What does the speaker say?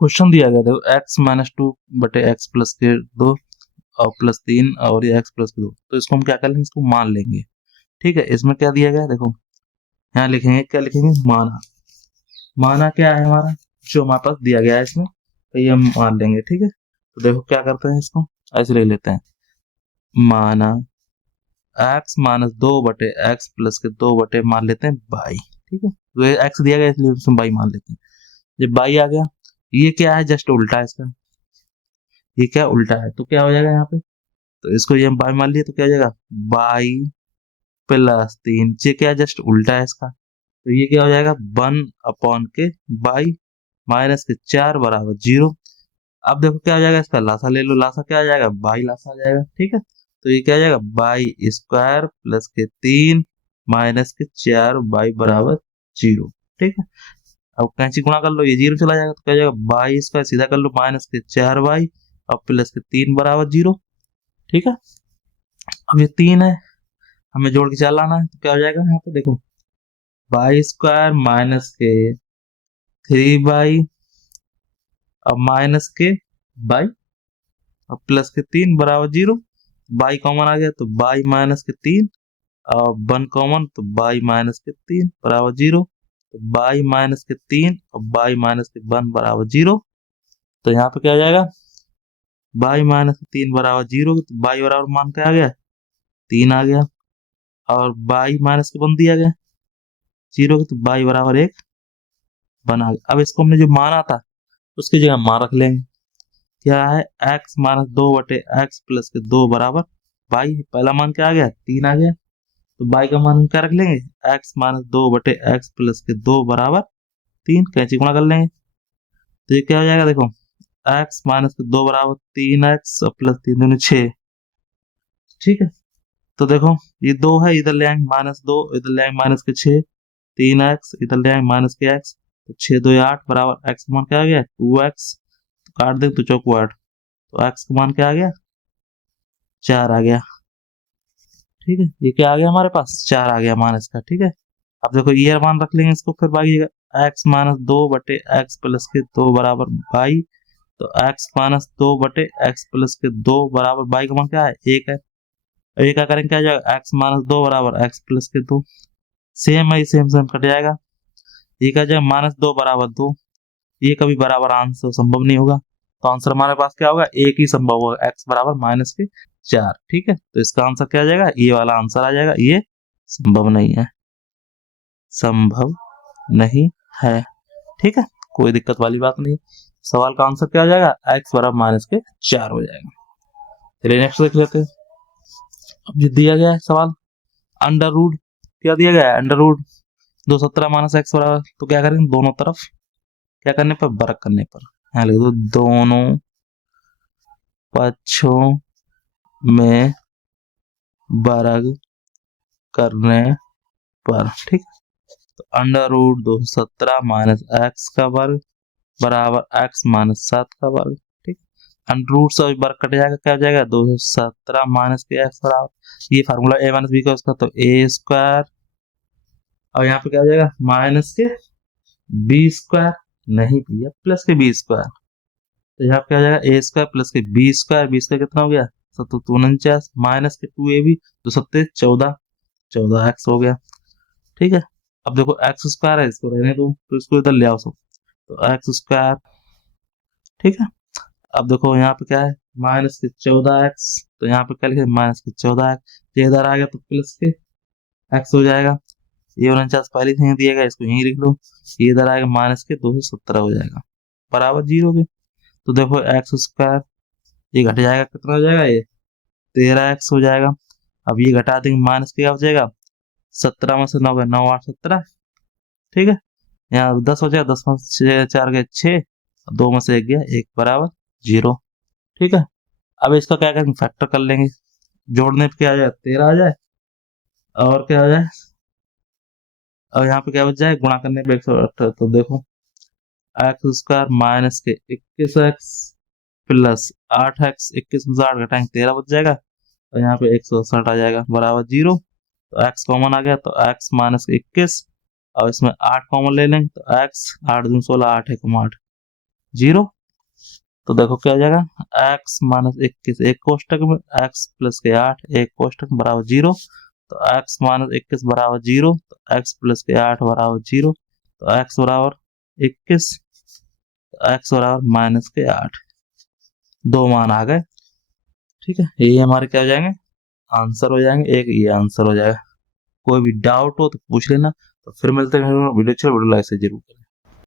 Question दिया गया देखो x माइनस टू बटे एक्स प्लस के दो और प्लस तीन और ये x प्लस के दो, तो इसको हम क्या कर लेंगे, इसको मान लेंगे। ठीक है, इसमें क्या दिया गया है देखो, यहाँ लिखेंगे, क्या लिखेंगे, माना। माना क्या है हमारा, जो हमारे पास दिया गया है इसमें, तो ये हम मान लेंगे। ठीक है, तो देखो क्या करते हैं, इसको ऐसे ले लेते हैं, माना x माइनस दो बटे एक्स प्लस के दो बटे मान लेते हैं बाई। ठीक है, तो ये x दिया गया इसलिए उसमें बाई मान लेते हैं। जब बाई आ गया, ये क्या है, जस्ट उल्टा है इसका, ये क्या उल्टा है, तो क्या हो जाएगा यहाँ पे, तो इसको ये हम बाई मान लिए तो क्या हो जाएगा, बाई प्लस तीन, ये क्या है, जस्ट उल्टा है इसका, तो ये क्या हो जाएगा, वन अपॉन के बाई माइनस के चार बराबर जीरो। अब देखो क्या हो जाएगा, इसका लासा ले लो, लासा क्या आ जाएगा, बाई लासा आ जाएगा। ठीक है, तो ये क्या हो जाएगा, बाई स्क्वायर प्लस के तीन माइनस के चार बाई बराबर जीरो। ठीक है, अब कैंची गुणा कर लो, ये जीरो चला जाएगा, तो क्या हो जाएगा, बाई स्क्वायर सीधा कर लो माइनस के चार बाई और प्लस के तीन बराबर जीरो। ठीक है, अब ये तीन है, हमें जोड़ के चार लाना है, तो क्या हो जाएगा यहाँ पे देखो, बाई स्क्वायर माइनस के थ्री बाई और माइनस के बाई और प्लस के तीन बराबर जीरो। बाई कॉमन आ गया तो बाई माइनस के तीन और वन कॉमन, तो बाई माइनस के तीन बराबर जीरो, तो बाई माइनस के तीन और बाई माइनस के वन बराबर जीरो। तो यहाँ पे क्या आ जाएगा, बाई माइनस के तीन बराबर जीरो, तो बाई बराबर मान क्या आ गया, तीन आ गया, और बाई माइनस के वन दिया गया जीरो, तो बाई बराबर एक बना गया। अब इसको हमने जो माना था उसकी जगह मान रख लेंगे, क्या है, x माइनस दो बटे एक्स प्लस के दो बराबर बाई। पहला मान क्या आ गया, तीन आ गया, तो बाई का मान हम क्या रख लेंगे, x माइनस दो बटे एक्स प्लस के दो बराबर तीन, कैंची गुणा कर लेंगे, तो ये क्या हो जाएगा देखो, x माइनस के दो बराबर तीन एक्स प्लस तीन दूनी छः। ठीक है, तो देखो ये दो है, इधर ले आएंगे माइनस दो, इधर ले आएंगे माइनस के छः, तीन एक्स इधर ले आएंगे माइनस के एक्स, तो छः दो आठ बराबर एक्स मान क्या आ गया, टू एक्स, तो काट देंगे तो चौको आठ, तो एक्स का मान क्या आ गया, चार आ गया। ठीक है, ये क्या आ गया हमारे पास, चार आ गया माइनस का। ठीक है, अब देखो ये मान रख लेंगे इसको, फिर भागीगा एक्स माइनस दो बटे एक्स प्लस के दो बराबर बाई, तो एक्स माइनस दो बटे एक्स प्लस के दो बराबर बाई का मान क्या है, एक है, और ये क्या करेंगे, क्या जाएगा, एक्स माइनस दो बराबर एक्स प्लस के दो, सेम है, सेम सेम कट जाएगा, ये क्या जाएगा, माइनस दो बराबर दो, ये कभी बराबर आंसर संभव नहीं होगा, तो आंसर हमारे पास क्या होगा, एक ही संभव होगा, एक्स बराबर माइनस के चार। ठीक है, तो इसका आंसर क्या आ जाएगा, ये वाला आंसर आ जाएगा, ये संभव नहीं है, संभव नहीं है। ठीक है, कोई दिक्कत वाली बात नहीं, सवाल का आंसर क्या आ जाएगा, एक्स बराबर माइनस के चार हो जाएगा। चलिए नेक्स्ट देख लेते हैं। अब ये दिया गया है सवाल, अंडर रूट, क्या दिया गया है, अंडर रूट 217 माइनस एक्स बराबर, तो क्या करेंगे, दोनों तरफ क्या करने पर, वर्ग करने पर, यहाँ लिख दो, दोनों पक्षों में वर्ग करने पर। ठीक, तो अंडर रूट 217 माइनस एक्स का वर्ग बराबर एक्स माइनस सात का वर्ग। ठीक, अंडर रूट से वर्ग कट जाएगा, क्या हो जाएगा, 217 माइनस के एक्स बराबर, ये फार्मूला ए माइनस बी का उसका, तो ए स्क्वायर, और यहाँ पे क्या हो जाएगा, माइनस के बी स्क्वायर, नहीं भैया प्लस के बी स्क्वायर, तो यहाँ पे क्या हो जाएगा, ए स्क्वायर प्लस के बी स्क्वायर, बी स्क्वायर कितना हो गया, 749 माइनस के टू ए बी, तो 7 14, 14 एक्स हो गया। ठीक है, अब देखो एक्स स्क्वायर है, इसको रहने दो, तो इसको इधर ले आओ सब, तो एक्स स्क्वायर। ठीक है, अब देखो यहाँ पे क्या है, माइनस के 14 एक्स, तो यहाँ पे क्या लिखे, माइनस के 14 एक्स, ये इधर आ गया तो प्लस के एक्स हो जाएगा, ये 49 पहले से दिया गया, इसको यहीं लिख लो, ये इधर आएगा माइनस के 217 हो जाएगा बराबर जीरो के, तो देखो एक्स स्क्वायर ये घट जाएगा, कितना हो जाएगा, ये 13 एक्स हो जाएगा। अब ये घटा देंगे, माइनस क्या हो जाएगा, 17 में से 9 गए, 9 8 17। ठीक है, यहाँ 10 हो जाएगा, 10 में से 4 गए 6, 2 में से 1 गया 1 बराबर जीरो। ठीक है, अब इसका क्या करेंगे, फैक्टर कर लेंगे, जोड़ने पे क्या आ जाए, 13 आ जाए, और क्या आ जाए, और यहाँ पे क्या बच जाए, गुणा करने पे 178, तो देखो एक्स स्क्वायर माइनस के 21 एक्स प्लस 8 एक्स, 21 में से 8 घटाएंगे 13 बच जाएगा, और यहाँ पे 160 आ जाएगा बराबर जीरो, तो एक्स कॉमन आ गया, तो एक्स माइनस 21 और इसमें 8 कॉमन ले लेंगे, तो एक्स 8 दूनी 16, 8 1 8 0। तो देखो क्या हो जाएगा, x माइनस 21 एक कोष्टक में, x प्लस के 8 एक कोष्टक में बराबर 0। तो x माइनस 21 बराबर 0, तो x प्लस के 8 बराबर 0। तो x बराबर 21, x बराबर माइनस के 8, दो मान आ गए। ठीक है, ये हमारे क्या हो जाएंगे, आंसर हो जाएंगे, एक ये आंसर हो जाएगा। कोई भी डाउट हो तो पूछ लेना। तो फिर मिलते हैं वीडियो, अच्छा वीडियो लाइक से जरूर।